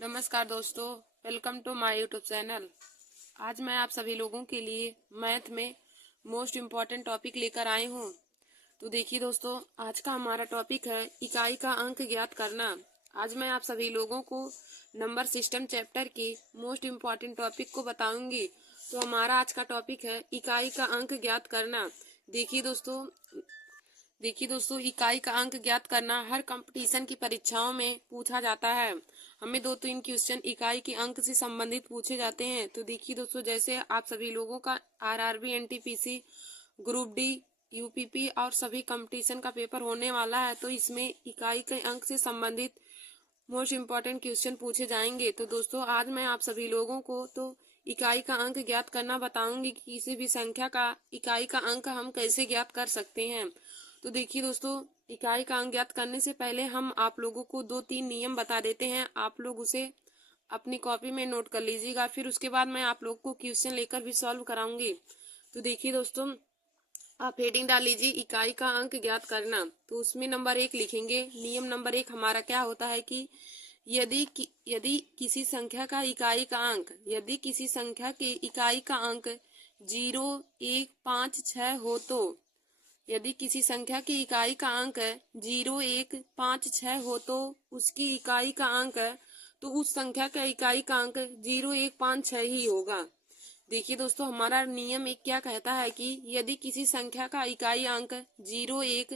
नमस्कार दोस्तों, welcome to my YouTube channel. आज मैं आप सभी लोगों के लिए मैथ में मोस्ट इम्पॉर्टेंट टॉपिक लेकर आई हूँ। तो देखिए दोस्तों, आज का हमारा टॉपिक है इकाई का अंक ज्ञात करना। आज मैं आप सभी लोगों को नंबर सिस्टम चैप्टर के मोस्ट इम्पॉर्टेंट टॉपिक को बताऊंगी। तो हमारा आज का टॉपिक है इकाई का अंक ज्ञात करना। देखिए दोस्तों, इकाई का अंक ज्ञात करना हर कंपटीशन की परीक्षाओं में पूछा जाता है। हमें 2-3 क्वेश्चन इकाई के अंक से संबंधित पूछे जाते हैं। तो देखिए दोस्तों, जैसे आप सभी लोगों का RRB, NTPC, group D, UPP और सभी कंपटीशन का पेपर होने वाला है, तो इसमें इकाई के अंक से संबंधित मोस्ट इम्पॉर्टेंट क्वेश्चन पूछे जाएंगे। तो दोस्तों, आज मैं आप सभी लोगों को तो इकाई का अंक ज्ञात करना बताऊंगी कि किसी भी संख्या का इकाई का अंक हम कैसे ज्ञात कर सकते हैं। तो देखिए दोस्तों, इकाई का अंक ज्ञात करने से पहले हम आप लोगों को 2-3 नियम बता देते हैं। आप लोग उसे अपनी कॉपी में नोट कर लीजिएगा। फिर उसके बाद मैं आप लोग को क्वेश्चन लेकर भी सॉल्व कराऊंगी। तो देखिए दोस्तों, आप हेडिंग डाल लीजिए इकाई का अंक ज्ञात करना। तो उसमें नंबर 1 लिखेंगे। नियम नंबर 1 हमारा क्या होता है कि यदि किसी संख्या का इकाई का अंक यदि किसी संख्या के इकाई का अंक 0, 1, 5, 6 हो तो यदि किसी संख्या की इकाई का अंक 0, 1, 5, 6 हो तो उसकी इकाई का अंक तो उस संख्या का इकाई का अंक 0, 1, 5, 6 ही होगा। देखिए दोस्तों, हमारा नियम एक क्या कहता है कि यदि किसी संख्या का इकाई अंक 0, 1,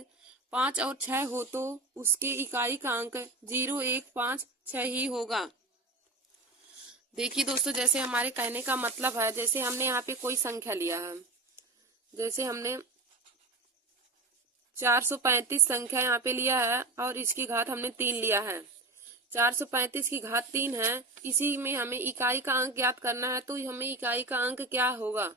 5 और 6 हो तो उसके इकाई का अंक 0, 1, 5, 6 ही होगा। देखिए दोस्तों, जैसे हमारे कहने का मतलब है, जैसे हमने यहाँ पे कोई संख्या लिया है, जैसे हमने 435 संख्या यहाँ पे लिया है और इसकी घात हमने 3 लिया है। 435 की घात 3 है। इसी में हमें इकाई का अंक ज्ञात करना है, तो हमें इकाई का अंक क्या होगा।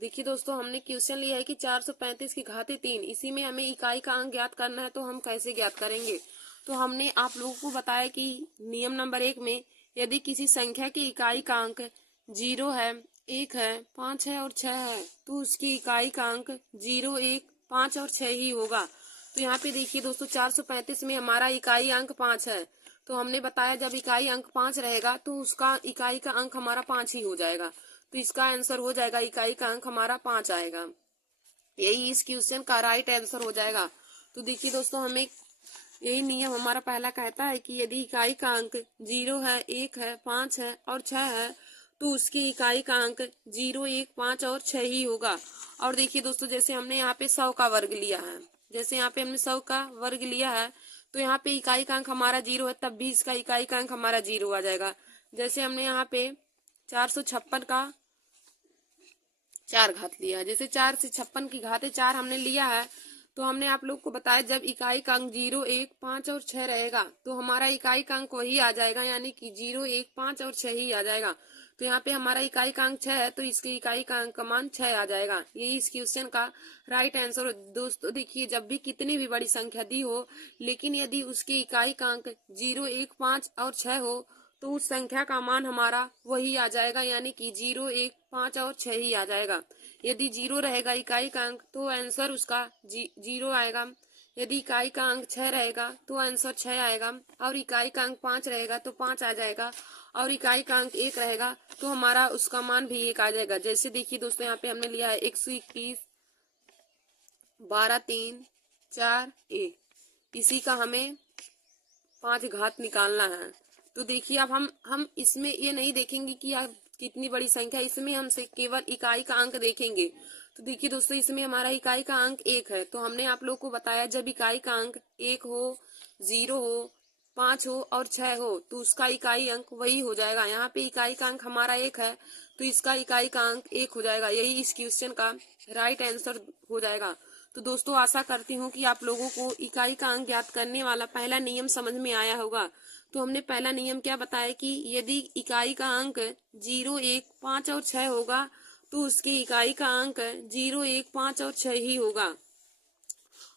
देखिए दोस्तों, हमने क्वेश्चन लिया है कि 435 की घात 3, इसी में हमें इकाई का अंक ज्ञात करना है। तो हम कैसे ज्ञात करेंगे। तो हमने आप लोगों को बताया कि नियम नंबर 1 में यदि किसी संख्या की इकाई का अंक 0 है, 1 है, 5 है और 6 है तो उसकी इकाई का अंक 0, 1, 5 और 6 ही होगा। तो यहाँ पे देखिए दोस्तों, 435 में हमारा इकाई अंक 5 है। तो हमने बताया जब इकाई अंक 5 रहेगा तो उसका इकाई का अंक हमारा 5 ही हो जाएगा। तो इसका आंसर हो जाएगा, इकाई का अंक हमारा 5 आएगा। यही इस क्वेश्चन का राइट आंसर हो जाएगा। तो देखिए दोस्तों, हमें यही नियम हमारा पहला कहता है कि यदि इकाई का अंक 0 है, 1 है, 5 है और 6 है तो उसकी इकाई का अंक 0, 1, 5 और 6 ही होगा। और देखिए दोस्तों, जैसे हमने यहाँ पे 100 का वर्ग लिया है, जैसे यहाँ पे हमने 100 का वर्ग लिया है तो यहाँ पे इकाई का अंक हमारा 0 है, तब भी इसका इकाई का अंक हमारा 0 आ जाएगा। जैसे हमने यहाँ पे 456 का 4 घात लिया है, जैसे 4 से 56 की घात 4 हमने लिया है। तो हमने आप लोग को बताया जब इकाई का अंक 0, 1, 5 और 6 रहेगा तो हमारा इकाई का अंक वही आ जाएगा, यानी कि 0, 1, 5 और 6 ही आ जाएगा। तो यहाँ पे हमारा इकाई का अंक 6 है तो इसकी इकाई का अंक का मान 6 आ जाएगा। यही इस क्वेश्चन का राइट आंसर। दोस्तों देखिए, जब भी कितनी भी बड़ी संख्या दी हो लेकिन यदि उसकी इकाई का अंक 0, 1, 5 और 6 हो तो उस संख्या का मान हमारा वही आ जाएगा, यानी कि 0, 1, 5 और 6 ही आ जाएगा। यदि 0 रहेगा इकाई का अंक तो आंसर उसका 0 आएगा। यदि इकाई का अंक 6 रहेगा तो आंसर 6 आएगा। और इकाई का अंक 5 रहेगा तो 5 आ जाएगा। और इकाई का अंक 1 रहेगा तो हमारा उसका मान भी 1 आ जाएगा। जैसे देखिए दोस्तों, यहाँ पे हमने लिया है 121, 12, 3, 4, 1। इसी का हमें 5 घात निकालना है। तो देखिए, अब हम इसमें ये नहीं देखेंगे कि आप कितनी बड़ी संख्या, इसमें हमसे केवल इकाई का अंक देखेंगे। तो देखिए दोस्तों, इसमें हमारा इकाई का अंक 1 है। तो हमने आप लोग को बताया जब इकाई का अंक 1 हो, 0 हो, 5 हो और 6 हो तो उसका इकाई अंक वही हो जाएगा। यहाँ पे इकाई का अंक हमारा 1 है तो इसका इकाई का अंक 1 हो जाएगा। यही इस क्वेश्चन का राइट आंसर हो जाएगा। तो दोस्तों, आशा करती हूँ कि आप लोगों को इकाई का अंक ज्ञात करने वाला पहला नियम समझ में आया होगा। तो हमने पहला नियम क्या बताया कि यदि इकाई का अंक 0, 1, 5 और 6 होगा तो उसकी इकाई का अंक 0, 1, 5 और 6 ही होगा।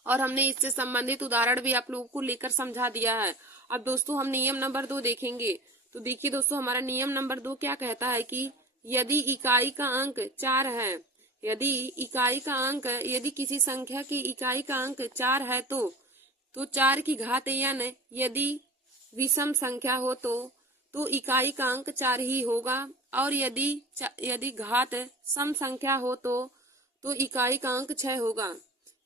और हमने इससे संबंधित उदाहरण भी आप लोगों को लेकर समझा दिया है। अब दोस्तों, हम नियम नंबर 2 देखेंगे। तो देखिए दोस्तों, हमारा नियम नंबर 2 क्या कहता है कि यदि इकाई का अंक 4 है, यदि किसी संख्या की इकाई का अंक 4 है तो 4 की घात n यदि विषम संख्या हो तो तो इकाई का अंक 4 ही होगा। और यदि घात सम संख्या हो तो इकाई का अंक 6 होगा।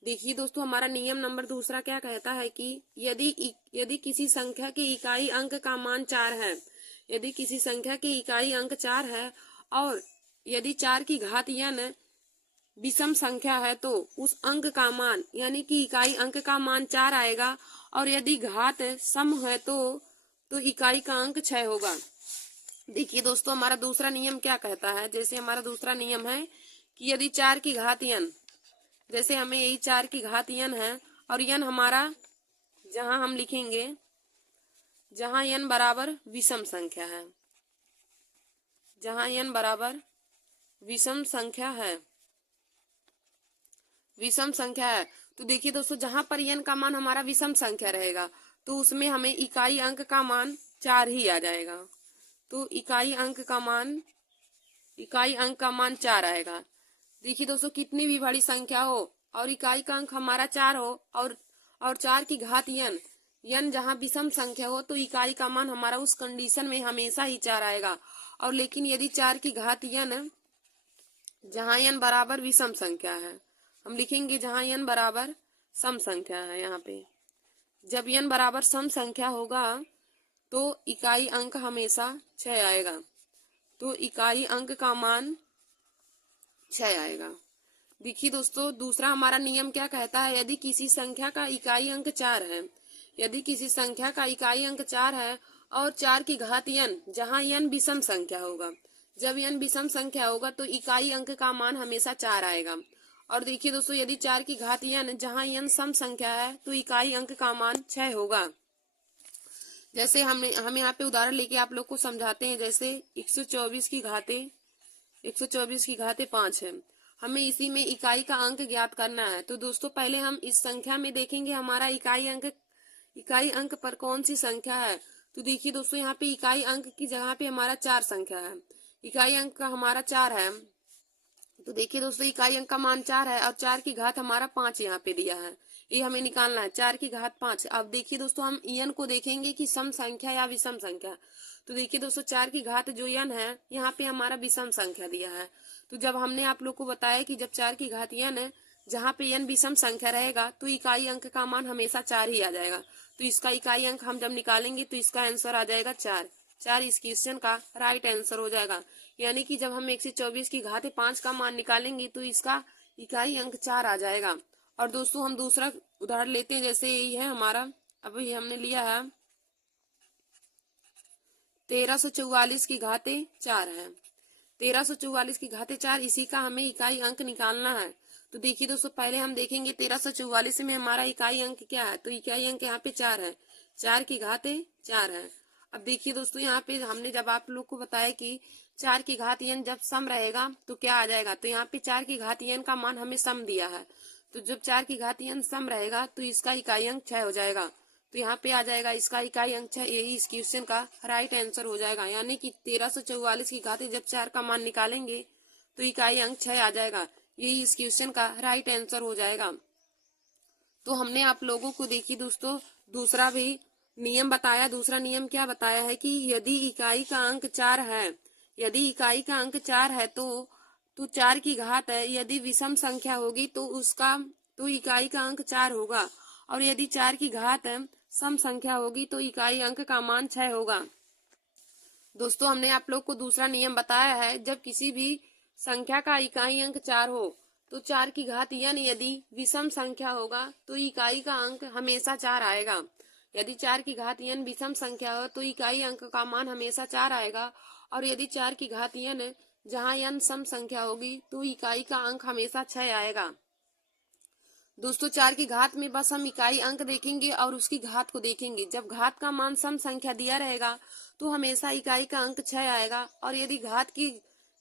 देखिए दोस्तों, हमारा नियम नंबर दूसरा क्या कहता है कि यदि किसी संख्या की इकाई अंक का मान 4 है, यदि किसी संख्या की इकाई अंक 4 है और यदि 4 की घात n विषम संख्या है तो उस अंक का मान यानी कि इकाई अंक का मान 4 आएगा। और यदि घात सम है तो इकाई का अंक 6 होगा। देखिए दोस्तों, हमारा दूसरा नियम क्या कहता है। जैसे हमारा दूसरा नियम है कि यदि 4 की घात n, जैसे हमें यही 4 की घात n है और n हमारा जहां हम लिखेंगे जहां n बराबर विषम संख्या है, जहां n बराबर विषम संख्या है, विषम संख्या है, तो देखिए दोस्तों, जहां पर n का मान हमारा विषम संख्या रहेगा तो उसमें हमें इकाई अंक का मान 4 ही आ जाएगा। तो इकाई अंक का मान 4 आएगा। देखिए दोस्तों, कितनी भी बड़ी संख्या हो और इकाई का अंक हमारा 4 हो और 4 की घात n जहां विषम संख्या हो तो इकाई का मान हमारा उस कंडीशन में हमेशा ही 4 आएगा। और लेकिन यदि 4 की घात n जहां n बराबर विषम संख्या है, हम लिखेंगे जहां n बराबर सम संख्या है। यहाँ पे जब n बराबर सम संख्या होगा तो इकाई अंक हमेशा 6 आएगा। तो इकाई अंक का मान 6 आएगा। देखिए दोस्तों, दूसरा हमारा नियम क्या कहता है। यदि किसी संख्या का इकाई अंक 4 है, यदि किसी संख्या का इकाई अंक 4 है और 4 की घात n जहां n विषम संख्या होगा, जब n विषम संख्या होगा तो इकाई अंक का मान हमेशा 4 आएगा। और देखिए दोस्तों, यदि 4 की घात n जहां n सम संख्या है तो इकाई अंक का मान 6 होगा। जैसे हम यहाँ पे उदाहरण लेके आप लोग को समझाते हैं। जैसे 124 की घाते 5 है, हमें इसी में इकाई का अंक ज्ञात करना है। तो दोस्तों, पहले हम इस संख्या में देखेंगे हमारा इकाई अंक पर कौन सी संख्या है। तो देखिए दोस्तों, यहाँ पे इकाई अंक की जगह पे हमारा 4 संख्या है, इकाई अंक का हमारा 4 है। तो देखिए दोस्तों, इकाई अंक का मान 4 है और 4 की घात हमारा 5 यहाँ पे दिया है, ये हमें निकालना है। 4 की घात 5। अब देखिए दोस्तों, हम n को देखेंगे कि सम संख्या या विषम संख्या। तो देखिए दोस्तों, 4 की घात जो n है यहाँ पे हमारा विषम संख्या दिया है। तो जब हमने आप लोग को बताया कि जब 4 की घात n है जहाँ पे n विषम संख्या रहेगा तो इकाई अंक का मान हमेशा 4 ही आ जाएगा। तो इसका इकाई अंक हम जब निकालेंगे तो इसका आंसर आ जाएगा 4 इस क्वेश्चन का राइट आंसर हो जाएगा। यानी कि जब हम 124 की घात 5 का मान निकालेंगे तो इसका इकाई अंक 4 आ जाएगा। और दोस्तों, हम दूसरा उदाहरण लेते हैं। जैसे यही है हमारा, अब ये हमने लिया है 1344 की घाते 4 है, 1344 की घाते 4, इसी का हमें इकाई अंक निकालना है। तो देखिए दोस्तों, पहले हम देखेंगे 1344 में हमारा इकाई अंक क्या है। तो इकाई अंक यहाँ पे 4 है, 4 की घाते 4 है। अब देखिए दोस्तों, यहाँ पे हमने जब आप लोग को बताया कि 4 की घात n जब सम रहेगा तो क्या आ जाएगा। तो यहाँ पे 4 की घात n का मान हमें सम दिया है, तो जब 4 की घात n सम रहेगा तो इसका इकाई अंक 6 हो जाएगा। तो यहाँ पे आ जाएगा इसका इकाई अंक 6, यही इस क्वेश्चन का राइट आंसर हो जाएगा। यानी कि 1344 की घाते जब 4 का मान निकालेंगे तो इकाई अंक 6 आ जाएगा, यही इस क्वेश्चन का राइट आंसर हो जाएगा। तो हमने आप लोगों को देखिए दोस्तों दूसरा भी नियम बताया। दूसरा नियम क्या बताया है कि यदि इकाई का अंक 4 है, यदि इकाई का अंक 4 है तो 4 की घात है यदि विषम संख्या होगी तो इकाई का अंक 4 होगा। और यदि 4 की घात सम संख्या होगी तो इकाई अंक का मान 6 होगा। दोस्तों, हमने आप लोग को दूसरा नियम बताया है। जब किसी भी संख्या का इकाई अंक 4 हो तो 4 की घात n यदि विषम संख्या होगा तो इकाई का अंक हमेशा 4 आएगा। यदि 4 की घात n विषम संख्या हो तो इकाई अंक का मान हमेशा 4 आएगा। और यदि 4 की घात n जहां n सम संख्या होगी तो इकाई का अंक हमेशा 6 आएगा। दोस्तों, 4 की घात में बस हम इकाई अंक देखेंगे और उसकी घात को देखेंगे। जब घात का मान सम संख्या दिया रहेगा तो हमेशा इकाई का अंक 6 आएगा। और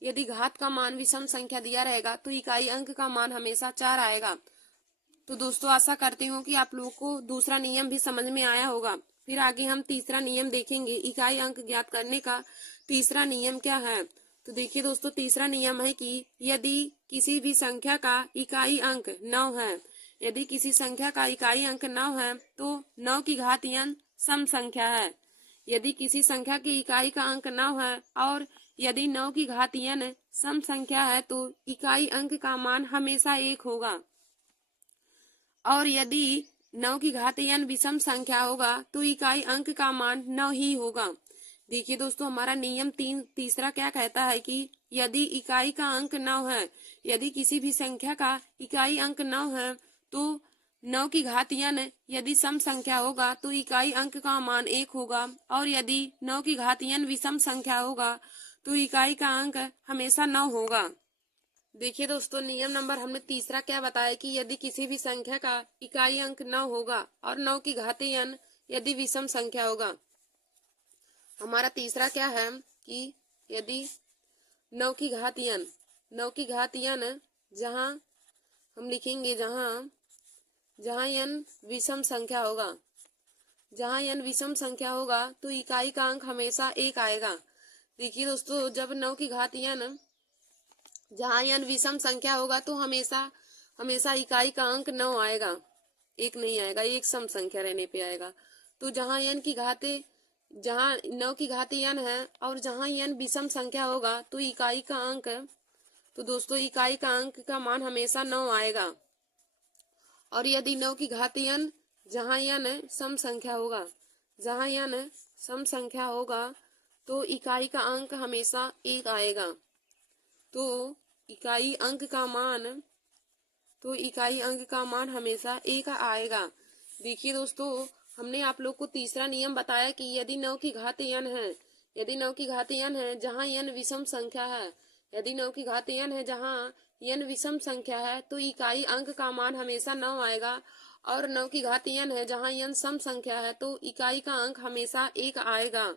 यदि घात का मान विषम संख्या दिया रहेगा तो इकाई अंक का मान हमेशा 4 आएगा। तो दोस्तों, आशा करती हूँ कि आप लोगों को दूसरा नियम भी समझ में आया होगा। फिर आगे हम तीसरा नियम देखेंगे। इकाई अंक ज्ञात करने का तीसरा नियम क्या है। तो देखिए दोस्तों, तीसरा नियम है कि यदि किसी भी संख्या का इकाई अंक 9 है, यदि किसी संख्या का इकाई अंक 9 है तो 9 की घात n सम संख्या है। यदि किसी संख्या की इकाई का अंक 9 है और यदि 9 की घात n सम संख्या है तो इकाई अंक का मान हमेशा 1 होगा। और यदि 9 की घात n विषम संख्या होगा तो इकाई अंक का मान 9 ही होगा। देखिए दोस्तों, हमारा नियम तीसरा क्या कहता है कि यदि इकाई का अंक 9 है, यदि किसी भी संख्या का इकाई अंक 9 है तो 9 की घात n यदि सम संख्या होगा तो इकाई अंक का मान 1 होगा। और यदि 9 की घात n विषम संख्या होगा तो इकाई का अंक हमेशा 9 होगा। देखिए दोस्तों, नियम नंबर हमने तीसरा क्या बताया कि यदि किसी भी संख्या का इकाई अंक 9 होगा और 9 की घात n यदि विषम संख्या होगा। हमारा तीसरा क्या है कि यदि 9 की घात n जहां हम लिखेंगे जहां n विषम संख्या होगा, जहां n विषम संख्या होगा तो इकाई का अंक हमेशा 1 आएगा। देखिए दोस्तों, जब 9 की घात n जहां n विषम संख्या होगा तो हमेशा इकाई का अंक 9 आएगा, 1 नहीं आएगा, एक सम संख्या रहने पे आएगा। तो जहां 9 की घात n है और जहां n विषम संख्या होगा तो इकाई का अंक का मान हमेशा 9 आएगा। और यदि 9 की घात n जहां n सम संख्या होगा तो इकाई का अंक हमेशा 1 आएगा। तो इकाई अंक का मान हमेशा 1 आएगा। देखिए दोस्तों, हमने आप लोग को तीसरा नियम बताया कि यदि 9 की घात n है जहां n विषम संख्या है, यदि 9 की घात n है जहां n विषम संख्या है तो इकाई अंक का मान हमेशा 9 आएगा। और 9 की घात n है जहां n सम संख्या है तो इकाई का अंक हमेशा 1 आएगा।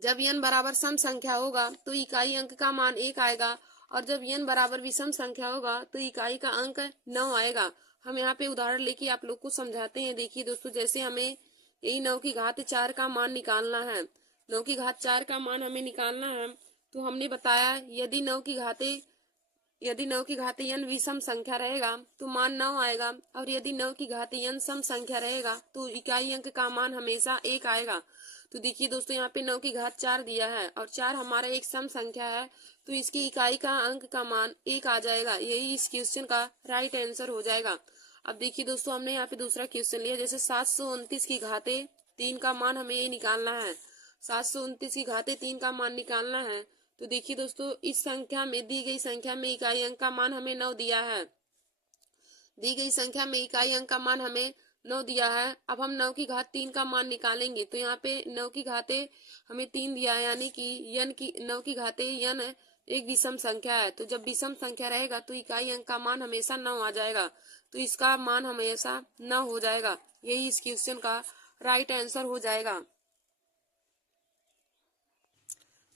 जब n बराबर सम संख्या होगा तो इकाई अंक का मान 1 आएगा और जब n बराबर विषम संख्या होगा तो इकाई का अंक 9 आएगा। हम यहाँ पे उदाहरण लेके आप लोग को समझाते हैं। देखिए दोस्तों, जैसे हमें यही 9 की घात 4 का मान निकालना है, 9 की घात 4 का मान हमें निकालना है तो हमने बताया यदि 9 की घात n विषम संख्या रहेगा तो मान 9 आएगा और यदि 9 की घात n सम संख्या रहेगा तो इकाई अंक का मान हमेशा 1 आएगा। तो देखिए दोस्तों, यहाँ पे 9 की घात 4 दिया है और 4 हमारा एक सम संख्या है तो इसकी इकाई का अंक का मान 1 आ जाएगा। यही इस क्वेश्चन का राइट आंसर हो जाएगा। अब देखिए दोस्तों, हमने यहाँ पे दूसरा क्वेश्चन लिया, जैसे 729 की घाते 3 का मान हमें ये निकालना है। 729 की घाते 3 का मान निकालना है तो देखिए दोस्तों, इस संख्या में दी गई संख्या में इकाई अंक का मान हमें 9 दिया है। दी गई संख्या में इकाई अंक का मान हमें 9 दिया है। अब हम 9 की घात 3 का मान निकालेंगे तो यहाँ पे 9 की घाते हमें 3 दिया है, यानी कि 9 की घाते n एक विषम संख्या है। तो जब विषम संख्या रहेगा तो इकाई अंक का मान हमेशा 9 आ जाएगा, तो इसका मान हमेशा 9 हो जाएगा। यही इस क्वेश्चन का राइट आंसर हो जाएगा।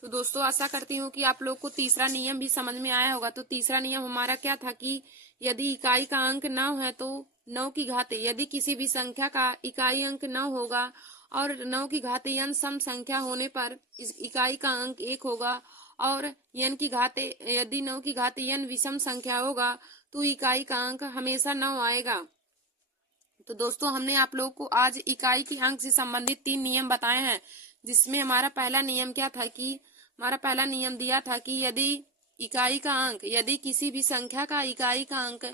तो दोस्तों, आशा करती हूँ कि आप लोग को तीसरा नियम भी समझ में आया होगा। तो तीसरा नियम हमारा क्या था कि यदि इकाई का अंक 9 है तो 9 की घाते यदि किसी भी संख्या का इकाई अंक 9 होगा और 9 की घाते n सम संख्या होने पर इस इकाई का अंक 1 होगा। और यदि 9 की घाते n विषम संख्या होगा तो इकाई का अंक हमेशा 9 आएगा। तो दोस्तों, हमने आप लोग को आज इकाई के अंक से संबंधित 3 नियम बताए हैं, जिसमें हमारा पहला नियम क्या था कि हमारा पहला नियम दिया था कि यदि किसी भी संख्या का इकाई का अंक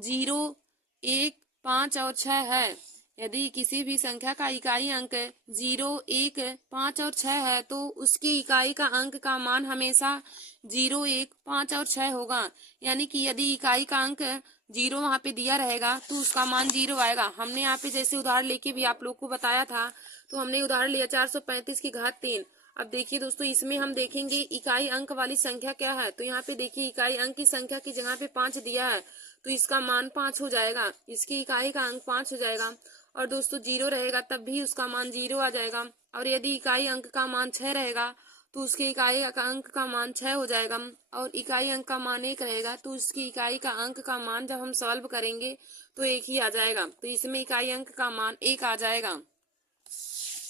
0, 1, 5 और 6 है, यदि किसी भी संख्या का इकाई अंक 0, 1, 5 और 6 है तो उसकी इकाई का अंक का मान हमेशा 0, 1, 5 और 6 होगा। यानी कि यदि इकाई का अंक 0 वहां पे दिया रहेगा तो उसका मान 0 आएगा। हमने यहाँ पे जैसे उदाहरण लेके भी आप लोग को बताया था, तो हमने उदाहरण लिया 435 की घात 3। अब देखिए दोस्तों, इसमें हम देखेंगे इकाई अंक वाली संख्या क्या है। तो यहाँ पे देखिए इकाई अंक की संख्या की जगह पे 5 दिया है तो इसका मान 5 हो जाएगा, इसकी इकाई का अंक 5 हो जाएगा। और दोस्तों 0 रहेगा तब भी उसका मान 0 आ जाएगा। और यदि इकाई अंक का मान 6 रहेगा तो उसके इकाई का अंक का मान 6 हो जाएगा। और इकाई अंक का मान 1 रहेगा तो उसकी इकाई का अंक का मान जब हम सॉल्व करेंगे तो 1 ही आ जाएगा। तो इसमें इकाई अंक का मान 1 आ जाएगा।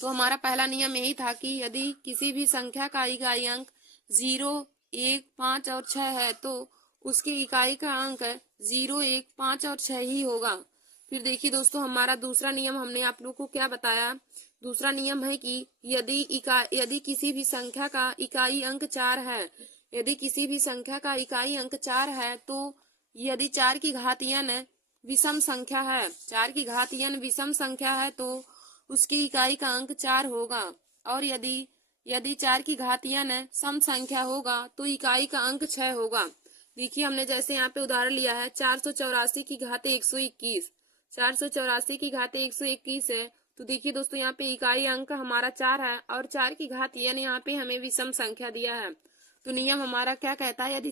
तो हमारा पहला नियम यही था कि यदि किसी भी संख्या का इकाई अंक 0, 1, 5 और 6 है तो उसकी इकाई का अंक 0, 1, 5 और 6 ही होगा। फिर देखिए दोस्तों, हमारा दूसरा नियम हमने आप लोग को क्या बताया दूसरा नियम है कि यदि किसी भी संख्या का इकाई अंक 4 है, यदि किसी भी संख्या का इकाई अंक 4 है, तो यदि 4 की घात n विषम संख्या है, 4 की घात n विषम संख्या है तो उसकी इकाई का अंक 4 होगा। और यदि यदि 4 की घात n सम संख्या होगा तो इकाई का अंक 6 होगा। देखिए हमने जैसे यहाँ पे उदाहरण लिया है 484 की घात 121, 484 की घात 121 है। तो देखिए दोस्तों यहाँ पे इकाई अंक हमारा 4 है और 4 की घात n यहाँ पे हमें विषम संख्या दिया है। तो नियम हमारा क्या कहता है, यदि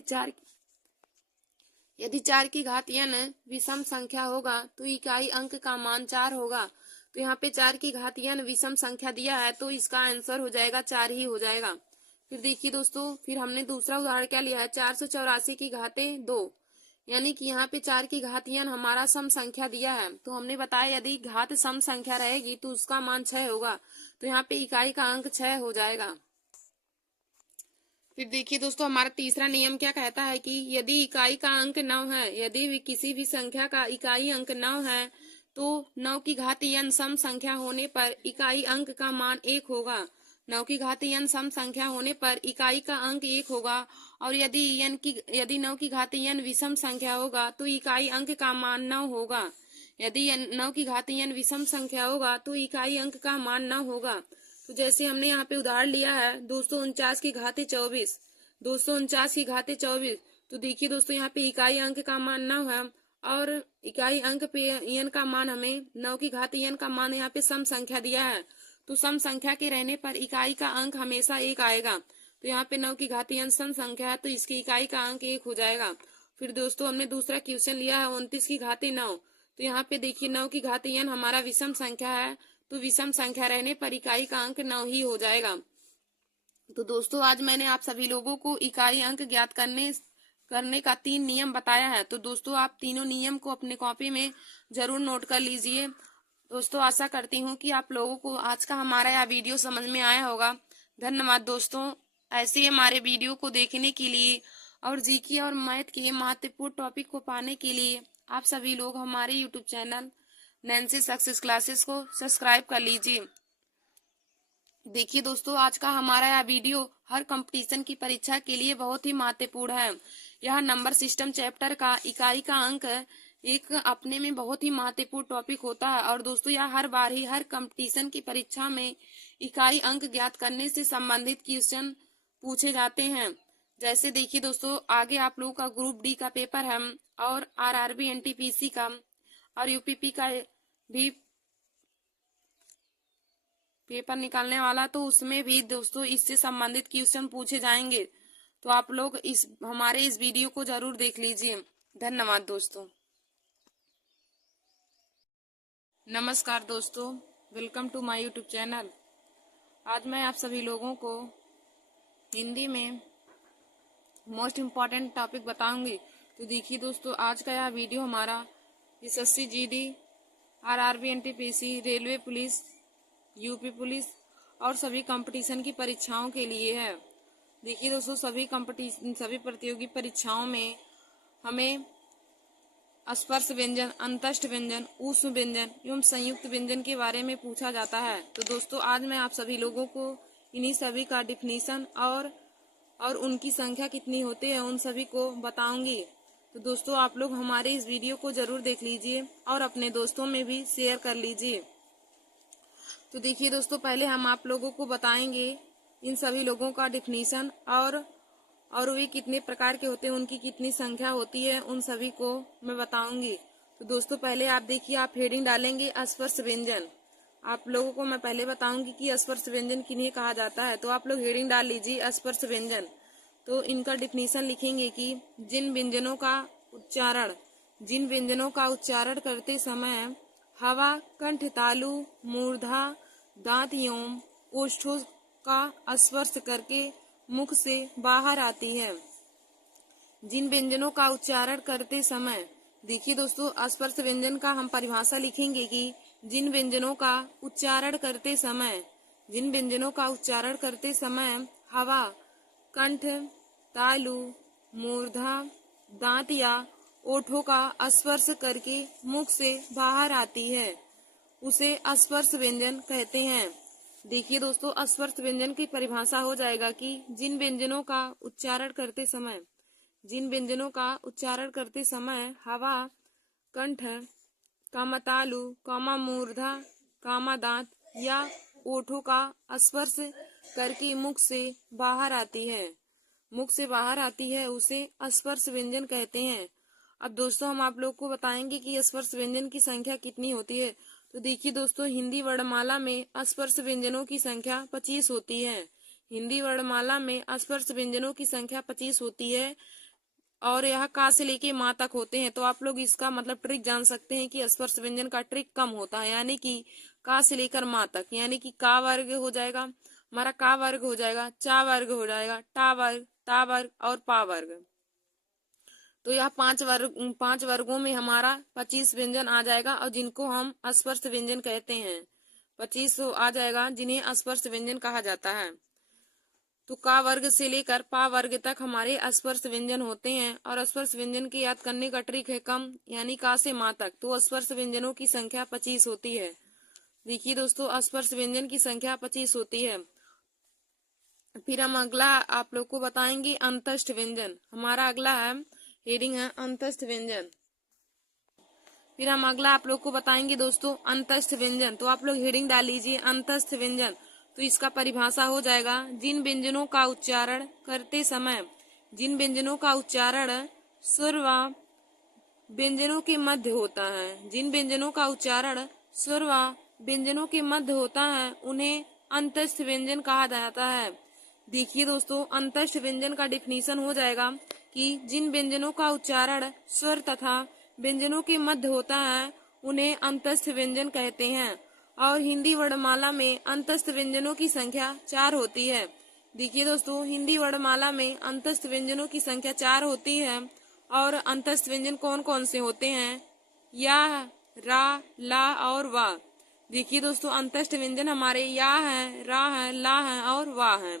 4 की घात n विषम संख्या होगा तो इकाई अंक का मान 4 होगा। तो यहाँ पे 4 की घात n विषम संख्या दिया है तो इसका आंसर हो जाएगा 4 ही हो जाएगा। फिर देखिए दोस्तों, फिर हमने दूसरा उदाहरण क्या लिया है, 484 की घाते 2, यानी कि यहाँ पे 4 की घात n हमारा सम संख्या दिया है। तो हमने बताया यदि घात सम संख्या रहेगी तो उसका मान 6 होगा। तो यहाँ पे इकाई का अंक 6 हो जाएगा। फिर देखिए दोस्तों, हमारा तीसरा नियम क्या कहता है कि यदि इकाई का अंक 9 है, यदि किसी भी संख्या का इकाई अंक 9 है तो 9 की घात n सम संख्या होने पर इकाई अंक का मान 1 होगा। 9 की घात n सम संख्या होने पर इकाई का अंक 1 होगा। और यदि 9 की घात n विषम संख्या होगा तो इकाई अंक का मान 9 होगा। यदि 9 की घात n विषम संख्या होगा तो इकाई अंक का मान 9 होगा। तो जैसे हमने यहाँ पे उदाहरण लिया है 249 की घाते 24, 249 की घाते 24। तो देखिए दोस्तों यहाँ पे इकाई अंक का मान 9 है और इकाई अंक पे n का मान हमें 9 की घाते n का मान यहाँ पे सम संख्या दिया है। तो सम संख्या के रहने पर इकाई का अंक हमेशा 1 आएगा। तो यहाँ पे 9 की घाते n सम संख्या है तो इसकी इकाई का अंक 1 हो जाएगा। फिर दोस्तों हमने दूसरा क्वेश्चन लिया है 29 की घाते 9। तो यहाँ पे देखिए 9 की घाते n हमारा विषम संख्या है तो विषम संख्या रहने पर इकाई का अंक 9 ही हो जाएगा। तो दोस्तों आज मैंने आप सभी लोगों को इकाई अंक ज्ञात करने का 3 नियम बताया है। तो दोस्तों आप तीनों नियम को अपने कॉपी में जरूर नोट कर लीजिए। दोस्तों आशा करती हूँ कि आप लोगों को आज का हमारा यह वीडियो समझ में आया होगा। धन्यवाद दोस्तों। ऐसे ही हमारे वीडियो को देखने के लिए और जीके और मैथ के महत्वपूर्ण टॉपिक को पाने के लिए आप सभी लोग हमारे YouTube channel Nancy success classes को सब्सक्राइब कर लीजिए। देखिए दोस्तों आज का हमारा यह वीडियो हर कंपटीशन की परीक्षा के लिए बहुत ही महत्वपूर्ण है। यह नंबर सिस्टम चैप्टर का इकाई का अंक एक अपने में बहुत ही महत्वपूर्ण टॉपिक होता है। और दोस्तों यह हर बार ही हर कंपटीशन की परीक्षा में इकाई अंक ज्ञात करने से संबंधित क्वेश्चन पूछे जाते हैं। जैसे देखिए दोस्तों आगे आप लोगों का ग्रुप डी का पेपर है और RRB NTPC का और UPP का भी पेपर निकालने वाला, तो उसमें भी दोस्तों इससे संबंधित क्वेश्चन पूछे जाएंगे। तो आप लोग हमारे इस वीडियो को जरूर देख लीजिए। धन्यवाद दोस्तों। नमस्कार दोस्तों, welcome to my YouTube channel. आज मैं आप सभी लोगों को हिंदी में मोस्ट इम्पॉर्टेंट टॉपिक बताऊंगी। तो देखिए दोस्तों आज का यह वीडियो हमारा SSC GD RRB NTPC railway police UP police और सभी कंपटीशन की परीक्षाओं के लिए है। देखिए दोस्तों सभी प्रतियोगी परीक्षाओं में हमें स्पर्श व्यंजन, अंतस्थ व्यंजन, ऊष्म व्यंजन एवं संयुक्त व्यंजन के बारे में पूछा जाता है। तो दोस्तों आज मैं आप सभी लोगों को इन्हीं सभी का डिफिनीशन और उनकी संख्या कितनी होती है उन सभी को बताऊंगी। तो दोस्तों आप लोग हमारे इस वीडियो को जरूर देख लीजिए और अपने दोस्तों में भी शेयर कर लीजिए। तो देखिए दोस्तों पहले हम आप लोगों को बताएंगे इन सभी लोगों का डिफिनीशन और वे कितने प्रकार के होते हैं, उनकी कितनी संख्या होती है, उन सभी को मैं बताऊंगी। तो दोस्तों पहले आप देखिए, आप हेडिंग डालेंगे स्पर्श व्यंजन। आप लोगों को मैं पहले बताऊंगी कि स्पर्श व्यंजन किन्हें कहा जाता है। तो आप लोग हेडिंग डाल लीजिए स्पर्श व्यंजन। तो इनका डिफिनीशन लिखेंगे कि जिन व्यंजनों का उच्चारण करते समय हवा कंठ तालु मूर्धा दांत एवं ओष्ठों का स्पर्श करके मुख से बाहर आती है। जिन व्यंजनों का उच्चारण करते समय, देखिए दोस्तों स्पर्श व्यंजन का हम परिभाषा लिखेंगे कि जिन व्यंजनों का उच्चारण करते समय हवा कंठ तालु मूर्धा दांत या ओठों का स्पर्श करके मुख से बाहर आती है उसे अस्पर्श व्यंजन कहते हैं। देखिए दोस्तों, अस्पर्श व्यंजन की परिभाषा हो जाएगा कि जिन व्यंजनों का उच्चारण करते समय हवा कंठ, कामतालु, कामामूर्धा, कामादांत या ओठों का स्पर्श करके मुख से बाहर आती है उसे स्पर्श व्यंजन कहते हैं। अब दोस्तों हम आप लोग को बताएंगे कि स्पर्श व्यंजन की संख्या कितनी होती है। तो देखिए दोस्तों, हिंदी वर्णमाला में स्पर्श व्यंजनों की संख्या 25 होती है। हिंदी वर्णमाला में स्पर्श व्यंजनों की संख्या 25 होती है और यह का से लेके माँ तक होते हैं। तो आप लोग इसका मतलब ट्रिक जान सकते हैं कि स्पर्श व्यंजन का ट्रिक कम होता है, यानी कि का से लेकर माँ तक, यानी कि का वर्ग हो जाएगा हमारा, का वर्ग हो जाएगा, चा वर्ग हो जाएगा, टा वर्ग, ता वर्ग और पा वर्ग। तो यह पांच वर्गों में हमारा 25 व्यंजन आ जाएगा और जिनको हम स्पर्श व्यंजन कहते हैं। 25 आ जाएगा जिन्हें स्पर्श व्यंजन कहा जाता है। तो का वर्ग से लेकर पा वर्ग तक हमारे स्पर्श व्यंजन होते हैं और स्पर्श व्यंजन की याद करने का ट्रिक है कम, यानी का से माँ तक। तो स्पर्श व्यंजनों की संख्या 25 होती है। देखिए दोस्तों, स्पर्श व्यंजन की संख्या 25 होती है। फिर हम अगला आप लोग को बताएंगे अंतस्थ व्यंजन। हमारा अगला है हेडिंग है अंतस्थ व्यंजन। फिर हम अगला आप लोग को बताएंगे दोस्तों अंतस्थ व्यंजन। तो आप लोग हेडिंग डाल लीजिए अंतस्थ व्यंजन। तो इसका परिभाषा हो जाएगा जिन व्यंजनों का उच्चारण करते समय स्वर व व्यंजनों के मध्य होता है। जिन व्यंजनों का उच्चारण स्वर व व्यंजनों के मध्य होता है उन्हें अंतस्थ व्यंजन कहा जाता है। देखिए दोस्तों, अंतस्थ व्यंजन का डिफिनीशन हो जाएगा कि जिन व्यंजनों का उच्चारण स्वर तथा व्यंजनों के मध्य होता है उन्हें अंतस्थ व्यंजन कहते हैं। और हिंदी वर्णमाला में अंतस्थ व्यंजनों की संख्या 4 होती है। देखिए दोस्तों, हिंदी वर्णमाला में अंतस्थ व्यंजनों की संख्या 4 होती है। और अंतस्थ व्यंजन कौन कौन से होते हैं? या, रा, ला और वा। देखिए दोस्तों, अंतस्थ व्यंजन हमारे या है, रा है, ला है और वा है।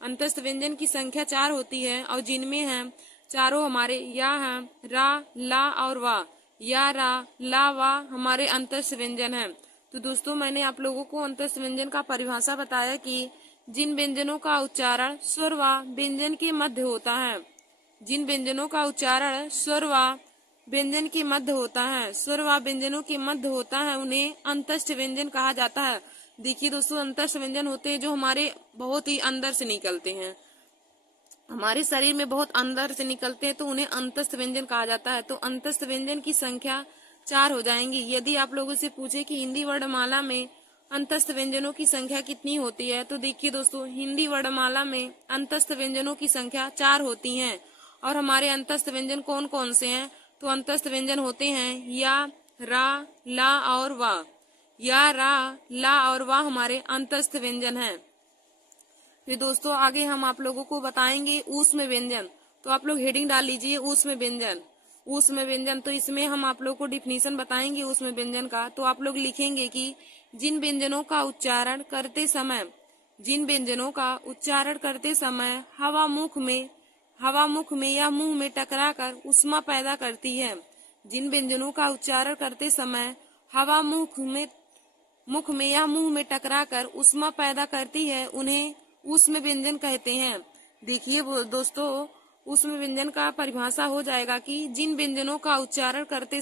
अंतस्थ व्यंजन की संख्या 4 होती है और जिनमें है चारों हमारे या है, रा, ला और वा। या, रा, ला, वा हमारे अंतस्थ व्यंजन है। तो दोस्तों, मैंने आप लोगों को अंतस्थ व्यंजन का परिभाषा बताया कि जिन व्यंजनों का उच्चारण स्वर व व्यंजन के मध्य होता है, जिन व्यंजनों का उच्चारण स्वर व व्यंजन के मध्य होता है, स्वर व व्यंजनों के मध्य होता है उन्हें अंतस्थ व्यंजन कहा जाता है। देखिए दोस्तों, अंतस्थ व्यंजन होते हैं जो हमारे बहुत ही अंदर से निकलते हैं, हमारे शरीर में बहुत अंदर से निकलते हैं, तो उन्हें अंतस्थ व्यंजन कहा जाता है। तो अंतस्थ व्यंजन की संख्या 4 हो जाएंगी। यदि आप लोगों से पूछे कि हिंदी वर्णमाला में अंतस्थ व्यंजनों की संख्या कितनी होती है, तो देखिए दोस्तों, हिंदी वर्णमाला में अंतस्थ व्यंजनों की संख्या 4 होती है। और हमारे अंतस्थ व्यंजन कौन कौन से हैं? तो अंतस्थ व्यंजन होते हैं या, रा, ला और वा। या, रा, ला और वा हमारे अंतस्थ व्यंजन हैं। फिर दोस्तों आगे हम आप लोगों को बताएंगे ऊष्म व्यंजन। तो आप लोग हेडिंग डाल लीजिए ऊष्म व्यंजन। ऊष्म व्यंजन, तो इसमें हम आप लोग को डिफिनीशन बताएंगे ऊष्म व्यंजन का। तो आप लोग लिखेंगे कि जिन व्यंजनों का उच्चारण करते समय हवा मुख में या मुंह में टकराकर ऊष्मा पैदा करती है। जिन व्यंजनों का उच्चारण करते समय हवा मुख में या मुंह में टकराकर ऊष्मा पैदा करती है उन्हें ऊष्म व्यंजन कहते हैं। देखिए दोस्तों, ऊष्म व्यंजन का परिभाषा हो जाएगा कि जिन व्यंजनों का उच्चारण करते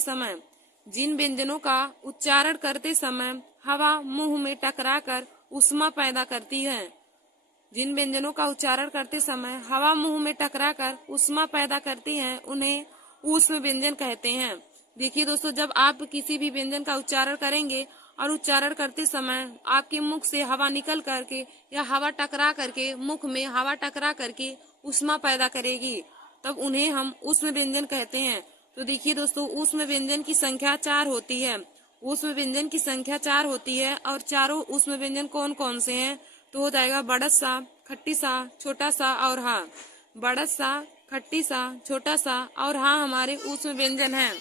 समय हवा मुंह में टकराकर ऊष्मा पैदा करती है। जिन व्यंजनों का उच्चारण करते समय हवा मुंह में टकराकर ऊष्मा पैदा करती है उन्हें ऊष्म व्यंजन कहते हैं। देखिए दोस्तों, जब आप किसी भी व्यंजन का उच्चारण करेंगे और उच्चारण करते समय आपके मुख से हवा निकल करके या हवा टकरा करके मुख में हवा टकरा करके ऊष्मा पैदा करेगी, तब उन्हें हम ऊष्म व्यंजन कहते हैं। तो देखिए दोस्तों, ऊष्म व्यंजन की संख्या 4 होती है। ऊष्म व्यंजन की संख्या 4 होती है और चारों ऊष्म व्यंजन कौन कौन से हैं? तो हो जाएगा बड़द सा, खट्टी सा, छोटा सा और हा। बड़द सा, खट्टी सा, छोटा सा और हा हमारे ऊष्म व्यंजन हैं।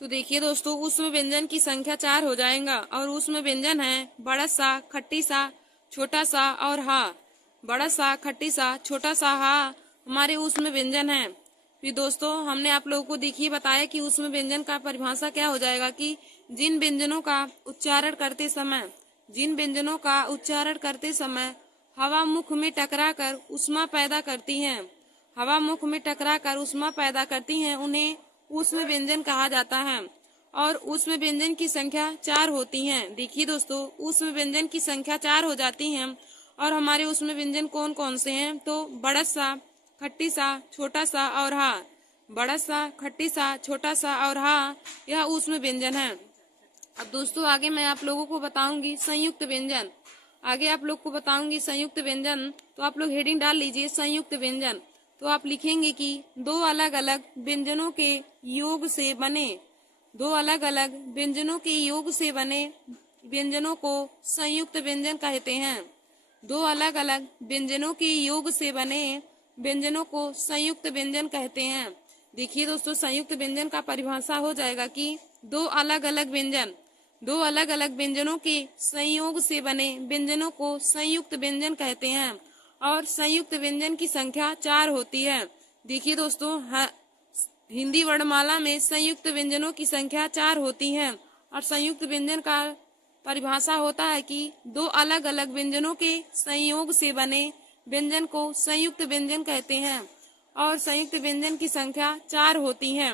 तो देखिए दोस्तों, ऊष्म व्यंजन की संख्या 4 हो जाएगा और ऊष्म व्यंजन है बड़द सा, खट्टी सा, छोटा सा और हा। बड़द सा, खट्टी सा, छोटा सा, हा हमारे ऊष्म व्यंजन हैं। फिर दोस्तों, हमने आप लोगों को देखिए बताया कि ऊष्म व्यंजन का परिभाषा क्या हो जाएगा कि जिन व्यंजनों का उच्चारण करते समय हवा मुख में टकराकर ऊष्मा पैदा करती है, उन्हें ऊष्म व्यंजन कहा जाता है। और ऊष्म व्यंजन की संख्या 4 होती है। देखिए दोस्तों, ऊष्म व्यंजन की संख्या 4 हो जाती है। और हमारे ऊष्म व्यंजन कौन कौन से हैं? तो बड़ा सा, खट्टी सा, छोटा सा और हा। बड़ा सा, खट्टी सा, छोटा सा और हा, यह ऊष्म व्यंजन है। अब दोस्तों आगे मैं आप लोगों को बताऊंगी संयुक्त व्यंजन। तो आप लोग हेडिंग डाल लीजिए संयुक्त व्यंजन। तो आप लिखेंगे कि दो अलग अलग व्यंजनों के योग से बने व्यंजनों को संयुक्त व्यंजन कहते हैं। दो अलग अलग व्यंजनों के योग से बने व्यंजनों को संयुक्त व्यंजन कहते हैं। देखिए दोस्तों, संयुक्त व्यंजन का परिभाषा हो जाएगा कि दो अलग अलग व्यंजनों के संयोग से बने व्यंजनों को संयुक्त व्यंजन कहते हैं। और संयुक्त व्यंजन की संख्या 4 होती है। देखिए दोस्तों, हिंदी वर्णमाला में संयुक्त व्यंजनों की संख्या 4 होती है। और संयुक्त व्यंजन का परिभाषा होता है कि दो अलग अलग व्यंजनों के संयोग से बने व्यंजन को संयुक्त व्यंजन कहते हैं। और संयुक्त व्यंजन की संख्या 4 होती है।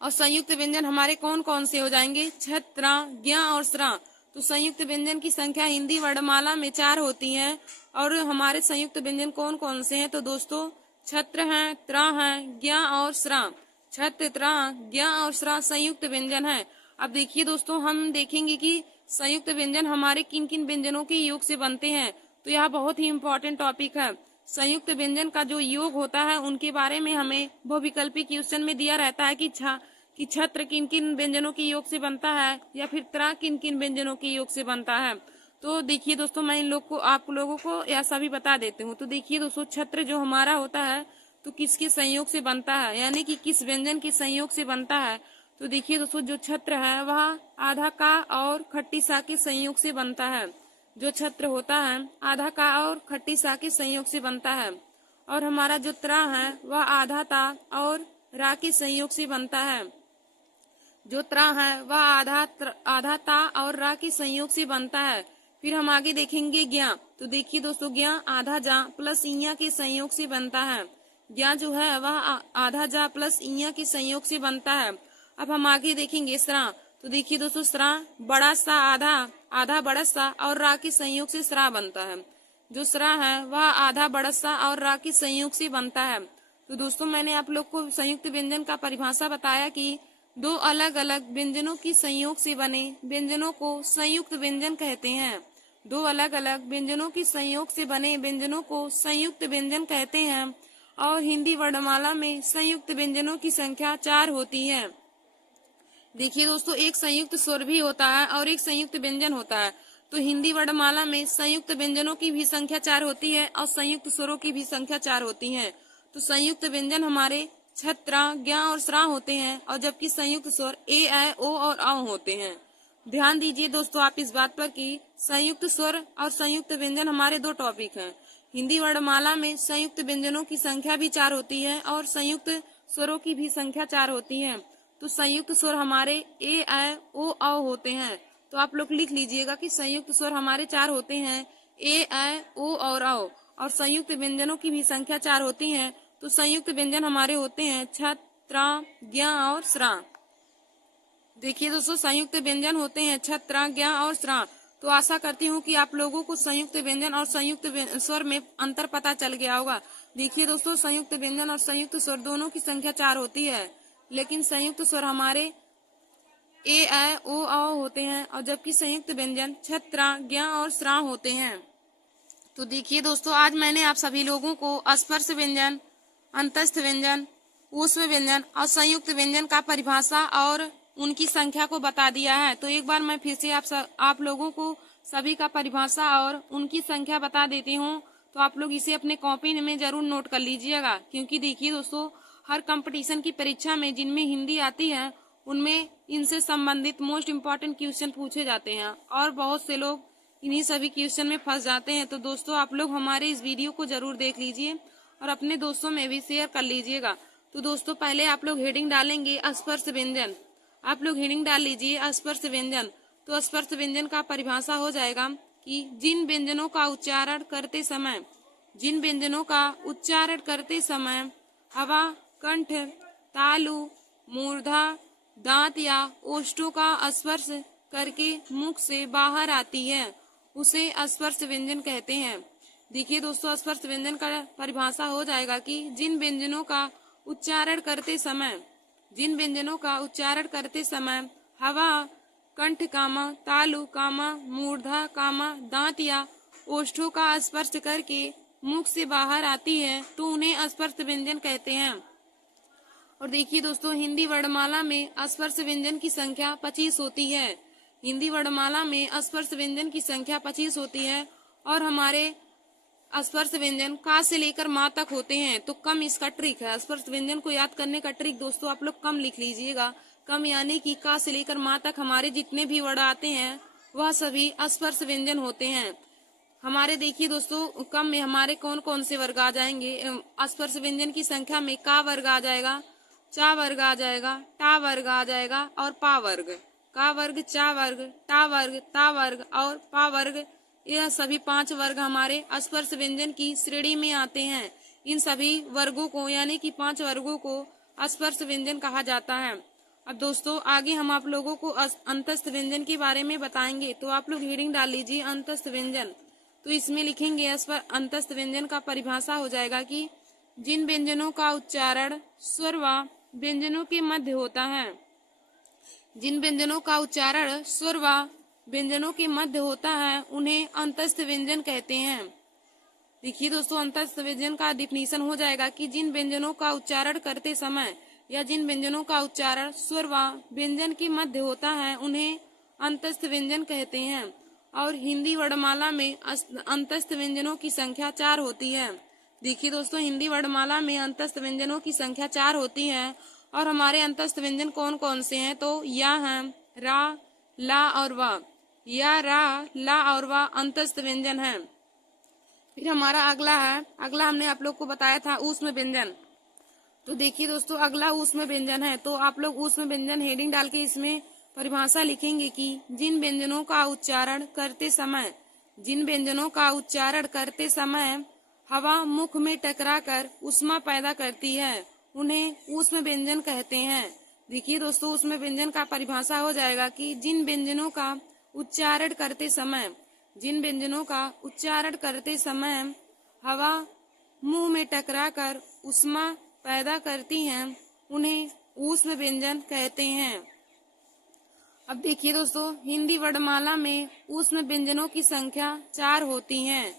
और संयुक्त व्यंजन हमारे कौन कौन से हो जाएंगे? छ, त्र, ज्ञ और स्र। तो संयुक्त व्यंजन की संख्या हिंदी वर्णमाला में 4 होती है। और हमारे संयुक्त व्यंजन कौन कौन से हैं? तो दोस्तों छत्र हैं, त्र हैं, ज्ञ और स्र। छत्र, त्र, ज्ञ और स्र संयुक्त व्यंजन है। अब देखिए दोस्तों, हम देखेंगे कि संयुक्त व्यंजन हमारे किन किन व्यंजनों के योग से बनते हैं। तो यह बहुत ही इम्पोर्टेंट टॉपिक है। संयुक्त व्यंजन का जो योग होता है उनके बारे में हमें बहुविकल्पी क्वेश्चन में दिया रहता है कि छत्र किन किन व्यंजनों के योग से बनता है, या फिर त्र किन किन व्यंजनों के योग से बनता है। तो देखिए दोस्तों, मैं आप लोगों को यह सभी बता देती हूँ। तो देखिए दोस्तों, छत्र जो हमारा होता है तो किसके संयोग से बनता है, यानी कि किस व्यंजन के संयोग से बनता है। तो देखिए दोस्तों, जो छत्र है वह आधा का और खट्टी सा के संयोग से बनता है। जो छत्र होता है आधा का और खट्टी सा के संयोग से बनता है। और हमारा जो त्र है वह आधा ता और रा के संयोग से बनता है। जो त्र है वह आधा ता और रा के संयोग से बनता है। फिर हम आगे देखेंगे ज्ञ। तो देखिए दोस्तों, ज्ञ आधा जा प्लस इया के संयोग से बनता है। ज्ञ जो है वह आधा जा प्लस इया के संयोग से बनता है। अब हम आगे देखेंगे स्रा। तो देखिए दोस्तों, स्रा बड़ा सा आधा बड़ा सा और रा के संयोग से स्रा बनता है। जो स्रा है वह आधा बड़ा सा और रा के संयोग से बनता है। तो दोस्तों, मैंने आप लोग को संयुक्त व्यंजन का परिभाषा बताया कि दो अलग अलग व्यंजनों की संयोग से बने व्यंजनों को संयुक्त व्यंजन कहते हैं। दो अलग अलग व्यंजनों की संयोग से बने व्यंजनों को संयुक्त व्यंजन कहते हैं। और हिंदी वर्णमाला में संयुक्त व्यंजनों की संख्या 4 होती है। देखिए दोस्तों, एक संयुक्त स्वर भी होता है और एक संयुक्त व्यंजन होता है। तो हिंदी वर्णमाला में संयुक्त व्यंजनों की भी संख्या 4 होती है और संयुक्त स्वरों की भी संख्या 4 होती है। तो संयुक्त व्यंजन हमारे छत्र, ज्ञ और स्रा होते हैं, और जबकि संयुक्त स्वर ए, ऐ, ओ और औ होते हैं। ध्यान दीजिए दोस्तों आप इस बात पर कि संयुक्त स्वर और संयुक्त व्यंजन हमारे दो टॉपिक हैं। हिंदी वर्णमाला में संयुक्त व्यंजनों की संख्या भी 4 होती है और संयुक्त स्वरों की भी संख्या 4 होती है। तो संयुक्त स्वर हमारे ए, ऐ, ओ, औ होते हैं। तो आप लोग लिख लीजिएगा कि संयुक्त स्वर हमारे 4 होते हैं, ए, ऐ, ओ और औ। और संयुक्त व्यंजनों की भी संख्या 4 होती है। तो संयुक्त व्यंजन हमारे होते हैं छ, त्र, ज्ञ और स्रा। देखिए दोस्तों, संयुक्त व्यंजन होते हैं छ, त्र, ज्ञ और स्रा। तो आशा करती हूँ कि आप लोगों को संयुक्त व्यंजन और संयुक्त स्वर में अंतर पता चल गया होगा। देखिए दोस्तों, संयुक्त व्यंजन और संयुक्त स्वर दोनों की संख्या 4 होती है, लेकिन संयुक्त स्वर हमारे ए, ऐ, ओ, औ होते हैं, और जबकि संयुक्त व्यंजन छ, त्र, ज्ञ और स्रा होते हैं। तो देखिए दोस्तों, आज मैंने आप सभी लोगों को स्पर्श व्यंजन, अंतस्थ व्यंजन, ऊष्म व्यंजन और संयुक्त व्यंजन का परिभाषा और उनकी संख्या को बता दिया है। तो एक बार मैं फिर से आप लोगों को सभी का परिभाषा और उनकी संख्या बता देती हूँ। तो आप लोग इसे अपने कॉपी में जरूर नोट कर लीजिएगा, क्योंकि देखिए दोस्तों, हर कंपटीशन की परीक्षा में जिनमें हिंदी आती है उनमें इनसे संबंधित मोस्ट इम्पोर्टेंट क्वेश्चन पूछे जाते हैं, और बहुत से लोग इन्हीं सभी क्वेश्चन में फंस जाते हैं। तो दोस्तों, आप लोग हमारे इस वीडियो को जरूर देख लीजिए और अपने दोस्तों में भी शेयर कर लीजिएगा। तो दोस्तों, पहले आप लोग हेडिंग डालेंगे स्पर्श व्यंजन। आप लोग हेडिंग डाल लीजिए स्पर्श व्यंजन। तो स्पर्श व्यंजन का परिभाषा हो जाएगा कि जिन व्यंजनों का उच्चारण करते समय हवा, कंठ, तालु, मूर्धा, दांत या ओष्ठों का स्पर्श करके मुख से बाहर आती है उसे स्पर्श व्यंजन कहते हैं। देखिए दोस्तों, स्पर्श व्यंजन का परिभाषा हो जाएगा कि जिन व्यंजनों का उच्चारण करते समय हवा, कंठ कामा, तालु कामा, मूर्धा कामा, दांत या ओष्ठों का स्पर्श करके मुख से बाहर आती है तो उन्हें स्पर्श व्यंजन कहते हैं। और देखिए दोस्तों, हिंदी वर्णमाला में स्पर्श व्यंजन की संख्या 25 होती है। हिंदी वर्णमाला में स्पर्श व्यंजन की संख्या 25 होती है और हमारे स्पर्श व्यंजन का से लेकर माँ तक होते हैं। तो कम इसका ट्रिक है। स्पर्श व्यंजन को याद करने का ट्रिक दोस्तों आप लोग कम लिख लीजिएगा। कम यानी कि का से लेकर माँ तक हमारे जितने भी वर्ड आते हैं वह सभी स्पर्श व्यंजन होते हैं। हमारे देखिए दोस्तों, कम में हमारे कौन कौन से वर्ग आ जाएंगे। स्पर्श व्यंजन की संख्या में का वर्ग आ जाएगा, चा वर्ग आ जाएगा, टा वर्ग आ जाएगा और पा वर्ग। का वर्ग, चा वर्ग, टा वर्ग, ता वर्ग और पा वर्ग, यह सभी 5 वर्ग हमारे स्पर्श व्यंजन की श्रेणी में आते हैं। इन सभी वर्गों को यानी कि 5 वर्गों को स्पर्श व्यंजन कहा जाता है। अब दोस्तों आगे हम आप लोगों को अंतस्थ व्यंजन के बारे में बताएंगे। तो आप लोग हेडिंग डाल लीजिए अंतस्थ व्यंजन। तो इसमें लिखेंगे अंतस्थ व्यंजन का परिभाषा हो जाएगा कि जिन व्यंजनों का उच्चारण स्वर व व्यंजनों के मध्य होता है, उन्हें अंतस्थ व्यंजन कहते हैं। देखिए दोस्तों, अंतस्थ व्यंजन का डिफिनीशन हो जाएगा कि जिन व्यंजनों का उच्चारण करते समय या जिन व्यंजनों का उच्चारण स्वर व व्यंजन के मध्य होता है उन्हें अंतस्थ व्यंजन कहते हैं। और हिंदी वर्णमाला में अंतस्थ व्यंजनों की संख्या 4 होती है। देखिए दोस्तों, हिंदी वर्णमाला में अंतस्थ व्यंजनों की संख्या 4 होती है और हमारे अंतस्थ व्यंजन कौन कौन से हैं। तो या हैं रा, ला और वा। या, रा, ला और वा अंतस्थ व्यंजन है। फिर हमारा अगला हमने आप लोग को बताया था ऊष्म व्यंजन। तो देखिए दोस्तों, अगला ऊष्म व्यंजन है। तो आप लोग ऊष्म व्यंजन हेडिंग डाल के इसमें परिभाषा लिखेंगे कि जिन व्यंजनों का उच्चारण करते समय हवा मुख में टकराकर ऊष्मा पैदा करती है उन्हें ऊष्म व्यंजन कहते हैं। देखिए दोस्तों, ऊष्म व्यंजन का परिभाषा हो जाएगा कि जिन व्यंजनों का उच्चारण करते समय हवा मुंह में टकराकर ऊष्मा पैदा करती हैं उन्हें ऊष्म व्यंजन कहते हैं। अब देखिए दोस्तों, हिंदी वर्णमाला में ऊष्म व्यंजनों की संख्या 4 होती है।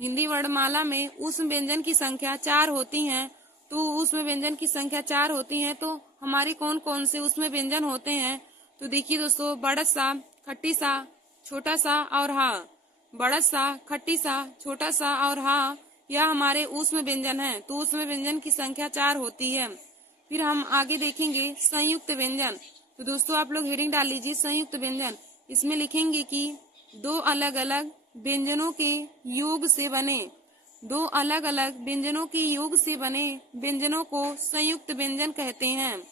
हिंदी वर्णमाला में ऊष्म व्यंजन की संख्या 4 होती हैं। तो ऊष्म व्यंजन की संख्या 4 होती हैं तो हमारे कौन कौन से ऊष्म व्यंजन होते हैं। तो देखिए दोस्तों, बड़स सा, खट्टी सा, छोटा सा और हा। बड़स सा, खट्टी सा, छोटा सा और हा, यह हमारे ऊष्म व्यंजन है। तो ऊष्म व्यंजन की संख्या 4 होती है। फिर हम आगे देखेंगे संयुक्त व्यंजन। तो दोस्तों आप लोग हेडिंग डाल लीजिए संयुक्त व्यंजन। इसमें लिखेंगे कि 2 अलग अलग व्यंजनों के योग से बने व्यंजनों को संयुक्त व्यंजन कहते हैं।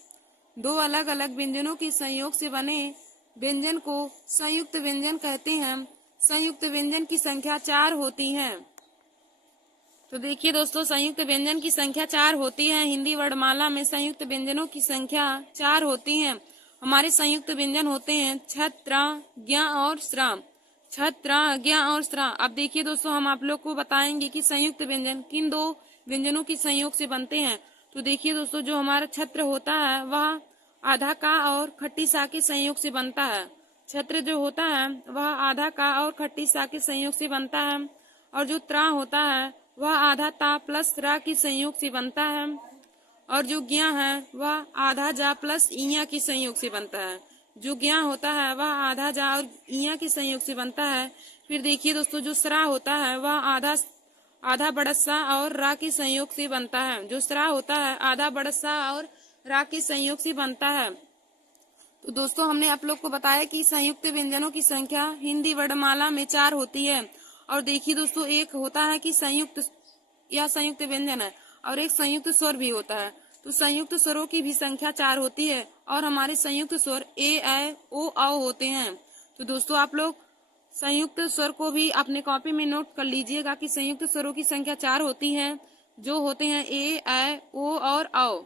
2 अलग अलग व्यंजनों के संयोग से बने व्यंजन को संयुक्त व्यंजन कहते हैं। संयुक्त व्यंजन की संख्या 4 होती है। तो देखिए दोस्तों, संयुक्त व्यंजन की संख्या 4 होती है। हिंदी वर्णमाला में संयुक्त व्यंजनों की संख्या 4 होती है। हमारे संयुक्त व्यंजन होते हैं छत्र, ज्ञ और श्राम। छत्र, ज्ञ और श्राम। अब देखिए दोस्तों, हम आप लोग को बताएंगे कि संयुक्त व्यंजन किन 2 व्यंजनों के संयोग से बनते हैं। तो देखिए दोस्तों, जो हमारा छत्र होता है वह आधा का और खट्टी सा के संयोग से बनता है। छत्र जो होता है वह आधा का और खट्टी सा के संयोग से बनता है। और जो त्रा होता है वह आधा ता प्लस रा के संयोग से बनता है। और जो ज्ञा है वह आधा जा प्लस इया के संयोग से बनता है। जो ज्ञा होता है वह आधा जा और इया के संयोग से बनता है। फिर देखिए दोस्तों, जो स्रा होता है वह आधा बड़स्सा और रा के संयोग से बनता है। जो स्रा होता है आधा बड़स्सा और रा के संयोग से बनता है। तो दोस्तों, हमने आप लोग को बताया कि संयुक्त व्यंजनों की संख्या हिंदी वर्णमाला में 4 होती है। और देखिए दोस्तों, एक होता है कि संयुक्त व्यंजन है और एक संयुक्त स्वर भी होता है। तो संयुक्त स्वरों की भी संख्या 4 होती है और हमारे संयुक्त स्वर ए, ऐ, ओ, औ होते हैं। तो दोस्तों आप लोग संयुक्त स्वर को भी अपने कॉपी में नोट कर लीजिएगा कि संयुक्त स्वरों की संख्या 4 होती है, जो होते हैं ए, ऐ, ओ और औ।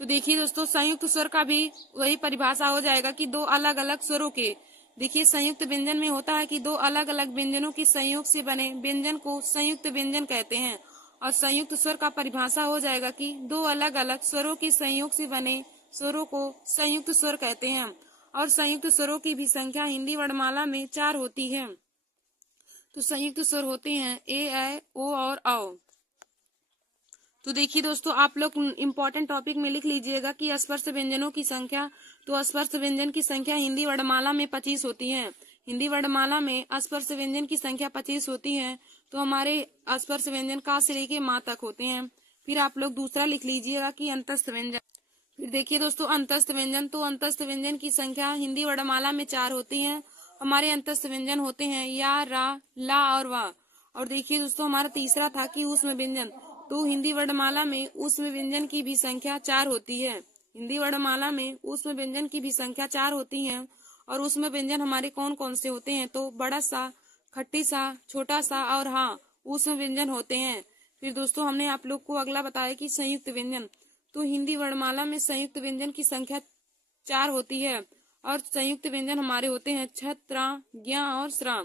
तो देखिए दोस्तों संयुक्त स्वर का भी वही परिभाषा हो जाएगा कि दो अलग अलग स्वरों के, देखिए संयुक्त व्यंजन में होता है कि दो अलग अलग व्यंजनों के संयोग से बने व्यंजन को संयुक्त व्यंजन कहते हैं। और संयुक्त स्वर का परिभाषा हो जाएगा कि दो अलग अलग स्वरों के संयोग से बने स्वरों को संयुक्त स्वर कहते हैं। और संयुक्त स्वरों की भी संख्या हिंदी वर्णमाला में 4 होती है। तो संयुक्त स्वर होते हैं ए, ऐ, ओ और औ। तो देखिए दोस्तों आप लोग इम्पोर्टेंट टॉपिक में लिख लीजिएगा कि स्पर्श व्यंजनों की संख्या। तो स्पर्श व्यंजन की संख्या हिंदी वर्णमाला में 25 होती है। हिंदी वर्णमाला में स्पर्श व्यंजन की संख्या 25 होती है। तो हमारे स्पर्श व्यंजन का से लेके माँ तक होते हैं। फिर आप लोग दूसरा लिख लीजिएगा कि अंतस्थ व्यंजन। फिर देखिए दोस्तों अंतस्थ व्यंजन, तो अंतस्थ व्यंजन की संख्या हिंदी वर्णमाला में 4 होती है। हमारे अंतस्थ व्यंजन होते हैं या, रा, ला और वा। और देखिए दोस्तों हमारा तीसरा था कि ऊष्म व्यंजन। तो हिंदी वर्णमाला में ऊष्म व्यंजन की भी संख्या 4 होती है। हिंदी वर्णमाला में ऊष्म व्यंजन की भी संख्या 4 होती है। और ऊष्म व्यंजन हमारे कौन कौन से होते हैं, तो बड़ा सा, खट्टी सा, छोटा सा और हाँ ऊष्म व्यंजन होते हैं। फिर दोस्तों हमने आप लोग को अगला बताया कि संयुक्त व्यंजन। तो हिंदी वर्णमाला में संयुक्त व्यंजन की संख्या 4 होती है। और संयुक्त व्यंजन हमारे होते हैं छ, त्रा, ज्ञ और स्रा।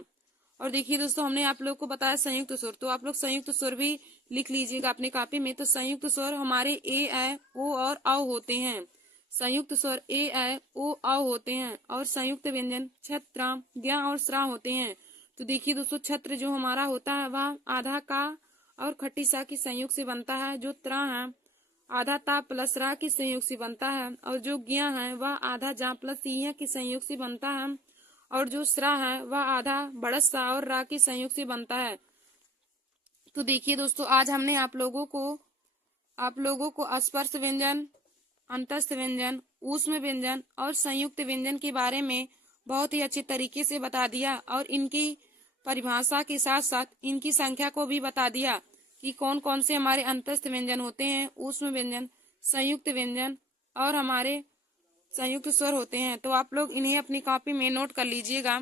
और देखिए दोस्तों हमने आप लोग को बताया संयुक्त स्वर। तो आप लोग संयुक्त स्वर भी लिख लीजिएगा अपने कॉपी में। तो संयुक्त स्वर हमारे ए, ऐ, ओ और औ होते हैं। संयुक्त स्वर ए, ऐ, ओ, औ होते हैं। और संयुक्त व्यंजन छ, त्रा, ज्ञ और स्रा होते हैं। तो देखिए दोस्तों छत्र जो हमारा होता है वह आधा का और खट्टी सा के संयोग से बनता है। जो त्रा है आधा ता प्लस रा के संयोग से बनता है। और जो ज्ञ है वह आधा जा प्लस ई के संयोग से बनता है। और जो स्रा है वह आधा बड़ा सा और रा के संयोग से बनता है। तो देखिए दोस्तों आज हमने आप लोगों को स्पर्श व्यंजन, अंतस्थ व्यंजन, ऊष्म व्यंजन और संयुक्त व्यंजन के बारे में बहुत ही अच्छे तरीके से बता दिया। और इनकी परिभाषा के साथ साथ इनकी संख्या को भी बता दिया कि कौन कौन से हमारे अंतस्थ व्यंजन होते हैं, ऊष्म व्यंजन, संयुक्त व्यंजन और हमारे संयुक्त स्वर होते हैं। तो आप लोग इन्हें अपनी कॉपी में नोट कर लीजिएगा।